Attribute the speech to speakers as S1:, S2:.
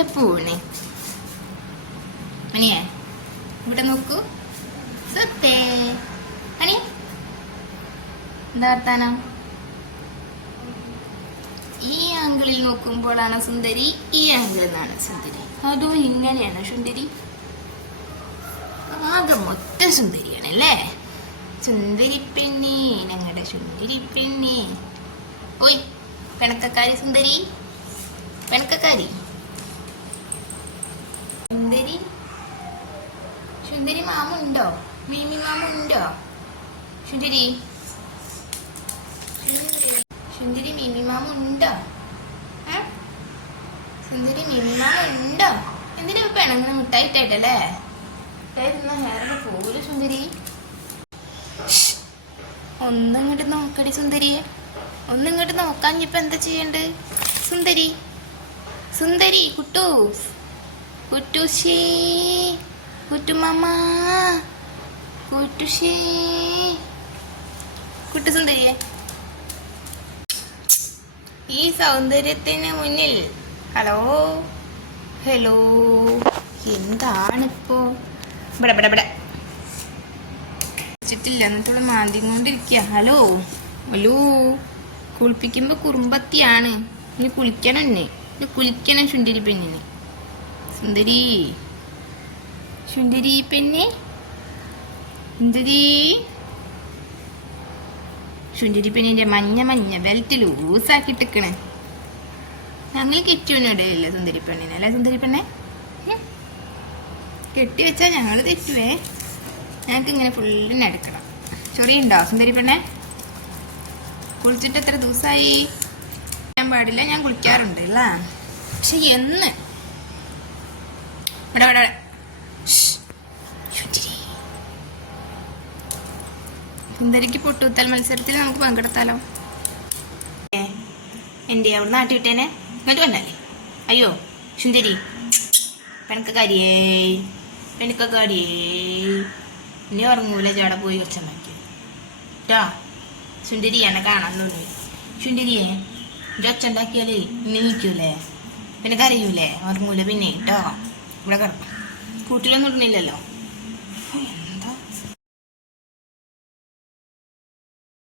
S1: ഇവിടെ പൂണെ അനിയേ ഇവിടെ നോക്കൂ. സുത്തേ മണി എന്താ ഈ ആംഗിളിൽ നോക്കുമ്പോഴാണ് സുന്ദരി ഈ ആംഗിളിൽ നിന്നാണ് സുന്ദരി. അതോ ഇങ്ങനെയാണ് സുന്ദരി. ആകെ മൊത്തം സുന്ദരിയാണ് അല്ലേ? സുന്ദരി പെണ്ണി ഞങ്ങളുടെ സുന്ദരി പെണ്ണി. ഓയ് പെണക്കക്കാരി സുന്ദരി. പെണക്കക്കാരി. സുന്ദരി? സുന്ദരി മാമുണ്ടോ? മീമി മാമുണ്ടോ? സുന്ദരി? സുന്ദരി മീമി മാമുണ്ടോ? സുന്ദരി മീമി മാമുണ്ടോ എന്തിനാ പിണങ്ങനെ മുട്ടായിട്ടായിട്ടല്ലേ? മുട്ടായിരുന്ന ഹെയറിന് പോലും സുന്ദരി. ഒന്നിങ്ങോട്ട് നോക്കടി സുന്ദരിയെ. ഒന്നിങ്ങോട്ട് നോക്കാൻ ഇപ്പൊ എന്താ ചെയ്യണ്ട്? സുന്ദരി. സുന്ദരി കുട്ടു. കുട്ടുശേ കുട്ടുമാമ കുട്ടുശേ കുട്ടു സുന്ദരിയെ ഈ സൗന്ദര്യത്തിന് മുന്നിൽ ഹലോ ഹലോ എന്താണിപ്പോ? ഇവിടെ ഇവിടെ ഇവിടെ. വെച്ചിട്ടില്ല എന്നിട്ടുള്ള മാന്തി കൊണ്ടിരിക്കുക ഹലോ ഹലോ കുളിപ്പിക്കുമ്പോ കുറുമ്പത്തിയാണ്. ഇനി കുളിക്കണം എന്നെ. ഇനി കുളിക്കണം ചുണ്ടിരി പെണ്ണിന്. സുന്ദരി. സുന്ദരി പെണ്ണെ. സുന്ദരി. സുന്ദരി പെണ്ണിന്റെ മഞ്ഞ മഞ്ഞ ബെൽറ്റ് ലൂസാക്കിട്ടിക്കണ് ഞങ്ങൾ കെട്ടിയൊന്നിടയില്ല സുന്ദരി പെണ്ണിനെ. അല്ലേ സുന്ദരി പെണ്ണെ? കെട്ടി വെച്ചാൽ ഞങ്ങൾ തെറ്റുവേ. ഞങ്ങൾക്ക് ഇങ്ങനെ ഫുള്ളിനെ എടുക്കണം. ചൊറിയുണ്ടോ സുന്ദരി പെണ്ണെ? കുളിച്ചിട്ട് എത്ര ദിവസമായി ഞാൻ പാടില്ല ഞാൻ കുളിക്കാറുണ്ട് അല്ല? പക്ഷെ എന്ന് വേണ്ട. ശ്ശ്. സുന്ദരിക്ക് പൊട്ടുത്തൽ മത്സരത്തിൽ നമുക്ക് പങ്കെടുത്താലോ? ഏ, എന്റെ അവിടെ നാട്ടി വിട്ടേനെ? വന്നാലേ അയ്യോ സുന്ദരി. പെണക്കക്കാരിയേ പെണക്കക്കാരിയേ ഇനി ഉറങ്ങൂല ചേട പോയി ഒച്ചണ്ടാക്കി കേട്ടോ സുന്ദരി എന്നെ കാണാൻ തോന്നി. സുന്ദരിയെ ഇത് ഒച്ചുണ്ടാക്കിയാലേ ഇനി നീക്കൂലേ? പിന്നെ കരയൂലേ? ഉറങ്ങൂല പിന്നെ കേട്ടോ ഇവിടെ കൂട്ടിലൊന്നും ഇടുന്നില്ലല്ലോ.